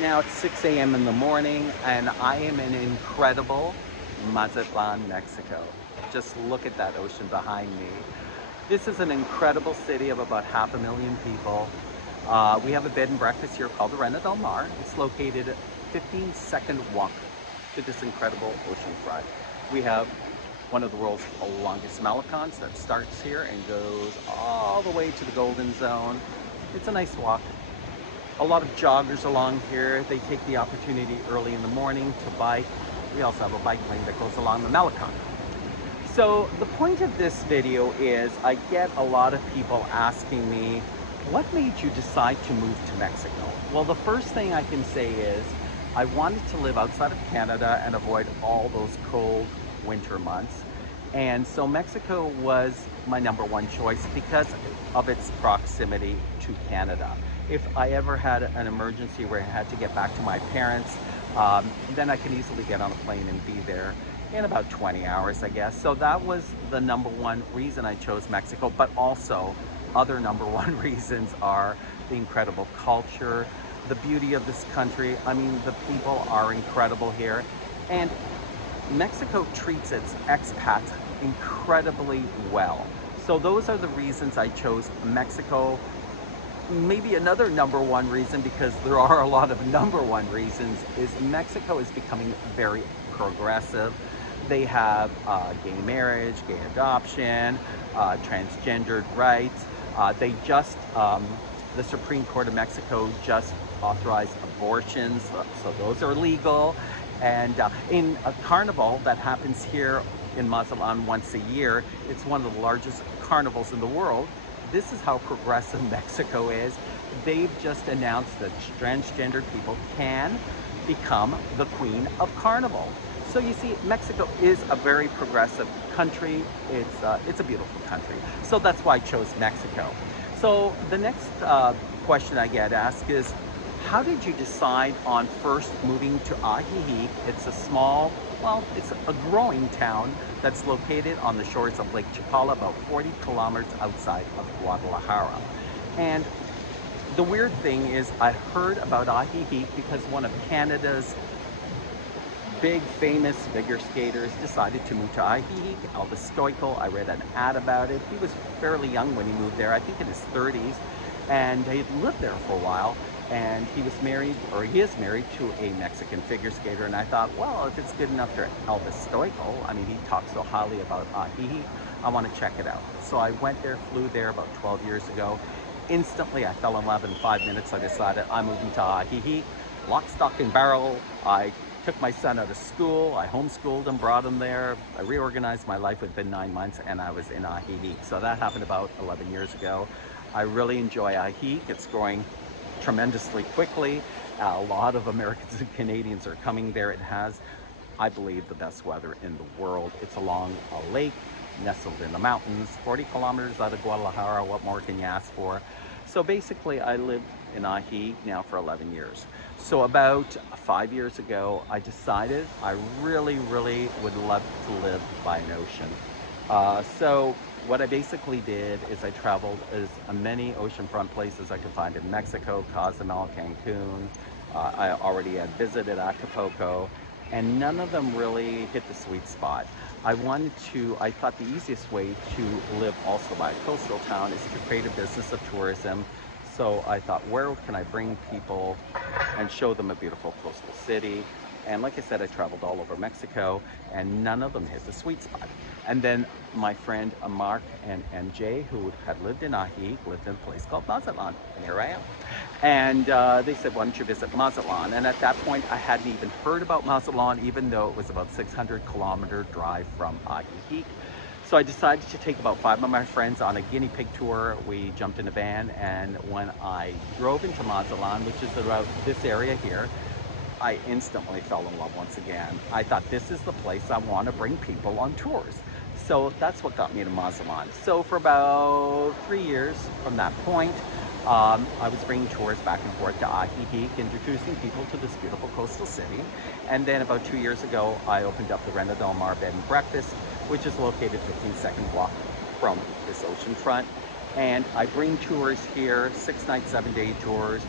Now it's 6 a.m. in the morning and I am in incredible Mazatlan, Mexico. Just look at that ocean behind me. This is an incredible city of about 500,000 people. We have a bed and breakfast here called the Rena Del Mar. It's located 15-second walk to this incredible ocean front. We have one of the world's longest malecons that starts here and goes all the way to the Golden Zone. It's a nice walk. A lot of joggers along here. They take the opportunity early in the morning to bike. We also have a bike lane that goes along the Malecon. So the point of this video is I get a lot of people asking me, what made you decide to move to Mexico? Well, the first thing I can say is I wanted to live outside of Canada and avoid all those cold winter months. And so Mexico was my number one choice because of its proximity to Canada. If I ever had an emergency where I had to get back to my parents, then I can easily get on a plane and be there in about 20 hours, I guess. So that was the number one reason I chose Mexico, but also other number one reasons are the incredible culture, the beauty of this country. I mean, the people are incredible here. And Mexico treats its expats incredibly well. So those are the reasons I chose Mexico. Maybe another number one reason, because there are a lot of number one reasons, is Mexico is becoming very progressive. They have gay marriage, gay adoption, transgendered rights. The Supreme Court of Mexico just authorized abortions, so those are legal. And in a carnival that happens here in Mazatlan once a year, it's one of the largest carnivals in the world. This is how progressive Mexico is. They've just announced that transgender people can become the queen of carnival. So you see, Mexico is a very progressive country. It's a beautiful country. So that's why I chose Mexico. So the next question I get asked is, how did you decide on first moving to Ajijic? It's a small, it's a growing town that's located on the shores of Lake Chapala, about 40 kilometers outside of Guadalajara. And the weird thing is I heard about Ajijic because one of Canada's big famous figure skaters decided to move to Ajijic, Elvis Stoichel. I read an ad about it. He was fairly young when he moved there, I think in his 30s, and he'd lived there for a while. And he was married, or he is married, to a Mexican figure skater. And I thought, well, if it's good enough for Elvis Stoichel, I mean, he talks so highly about Ajijic, I want to check it out. So I went there, flew there about 12 years ago. Instantly, I fell in love. In 5 minutes, I decided I'm moving to Ajijic. Lock, stock, and barrel. I took my son out of school. I homeschooled him, brought him there. I reorganized my life within 9 months, and I was in Ajijic. So that happened about 11 years ago. I really enjoy Ajijic. It's growing tremendously quickly. A lot of Americans and Canadians are coming there. It has, I believe, the best weather in the world. It's along a lake, nestled in the mountains, 40 kilometers out of Guadalajara. What more can you ask for? So basically, I lived in Ajijic now for 11 years. So about 5 years ago, I decided I really would love to live by an ocean. So what I basically did is I traveled as many oceanfront places I could find in Mexico, Cozumel, Cancun. I already had visited Acapulco, and none of them really hit the sweet spot. I thought the easiest way to live also by a coastal town is to create a business of tourism. So I thought, where can I bring people and show them a beautiful coastal city? And like I said, I traveled all over Mexico, and none of them hit the sweet spot. And then my friend Mark and MJ, who had lived in Ajijic, lived in a place called Mazatlan, and here I am. And they said, why don't you visit Mazatlan? And at that point, I hadn't even heard about Mazatlan, even though it was about 600-kilometer drive from Ajijic. So I decided to take about 5 of my friends on a guinea pig tour. We jumped in a van, and when I drove into Mazatlan, which is about this area here, I instantly fell in love once again. I thought, this is the place I want to bring people on tours. So that's what got me to Mazatlan. So for about 3 years from that point, I was bringing tours back and forth to Ajijic, introducing people to this beautiful coastal city. And then about 2 years ago, I opened up the Rena Del Mar Bed and Breakfast, which is located 15-second walk from this ocean front. And I bring tours here, 6-night, 7-day tours,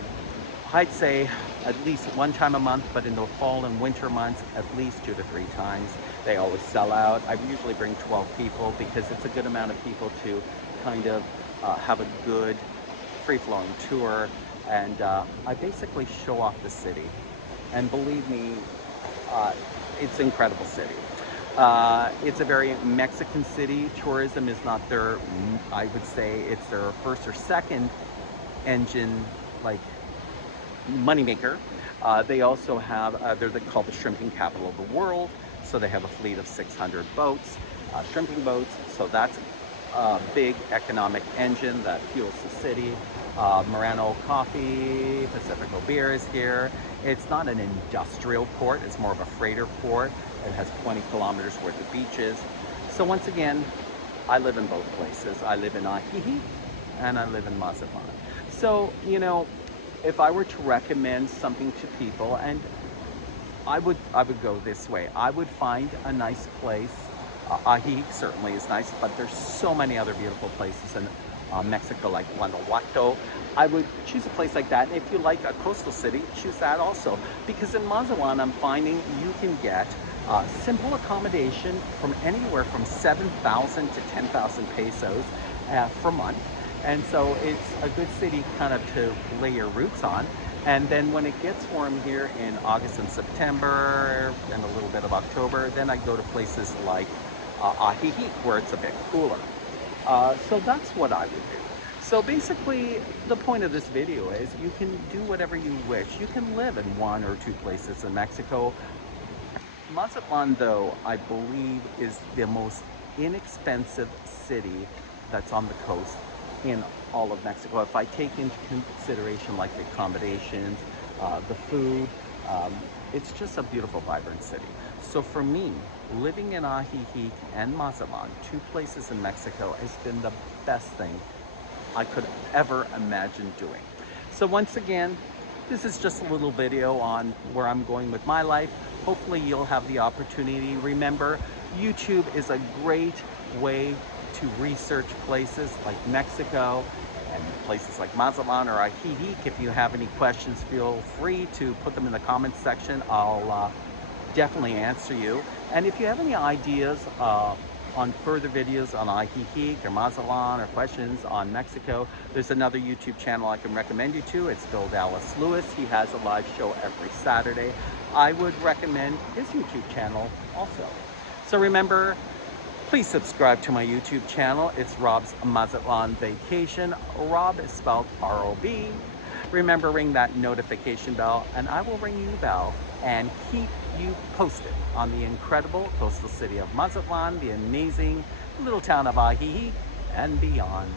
I'd say at least one time a month, but in the fall and winter months, at least 2 to 3 times. They always sell out. I usually bring 12 people because it's a good amount of people to kind of have a good free-flowing tour. And I basically show off the city. And believe me, uh, it's an incredible city. It's a very Mexican city. Tourism is not their, I would say it's their first or second engine, like moneymaker. They also have, they're called the shrimping capital of the world. So they have a fleet of 600 boats, shrimping boats. So that's a big economic engine that fuels the city. Morano Coffee, Pacifico Beer is here. It's not an industrial port, it's more of a freighter port. It has 20 kilometers worth of beaches. So once again, I live in both places. I live in Ajijic and I live in Mazatlán. So, you know, if I were to recommend something to people, and I would go this way. I would find a nice place. Ajijic certainly is nice, but there's so many other beautiful places in Mexico, like Guanajuato. I would choose a place like that. And if you like a coastal city, choose that also. Because in Mazatlán, I'm finding you can get simple accommodation from anywhere from 7,000 to 10,000 pesos per month. And so it's a good city kind of to lay your roots on. And then when it gets warm here in August and September and a little bit of October, then I go to places like Ajijic, where it's a bit cooler. So that's what I would do. So basically, the point of this video is you can do whatever you wish. You can live in one or two places in Mexico. Mazatlán, though, I believe is the most inexpensive city that's on the coast in all of Mexico. If I take into consideration like the accommodations, the food, it's just a beautiful, vibrant city. So for me, living in Ajijic and Mazatlán, two places in Mexico, has been the best thing I could ever imagine doing. So once again, this is just a little video on where I'm going with my life. Hopefully you'll have the opportunity. Remember, YouTube is a great way to research places like Mexico and places like Mazatlán or Ajijic. If you have any questions, feel free to put them in the comments section. I'll definitely answer you. And if you have any ideas on further videos on Ajijic or Mazatlán or questions on Mexico, there's another YouTube channel I can recommend you to. It's Bill Dallas Lewis. He has a live show every Saturday. I would recommend his YouTube channel also. So remember, please subscribe to my YouTube channel. It's Rob's Mazatlán Vacation. Rob is spelled R-O-B. Remember, ring that notification bell, and I will ring you bell and keep you posted on the incredible coastal city of Mazatlán, the amazing little town of Ajijic, and beyond.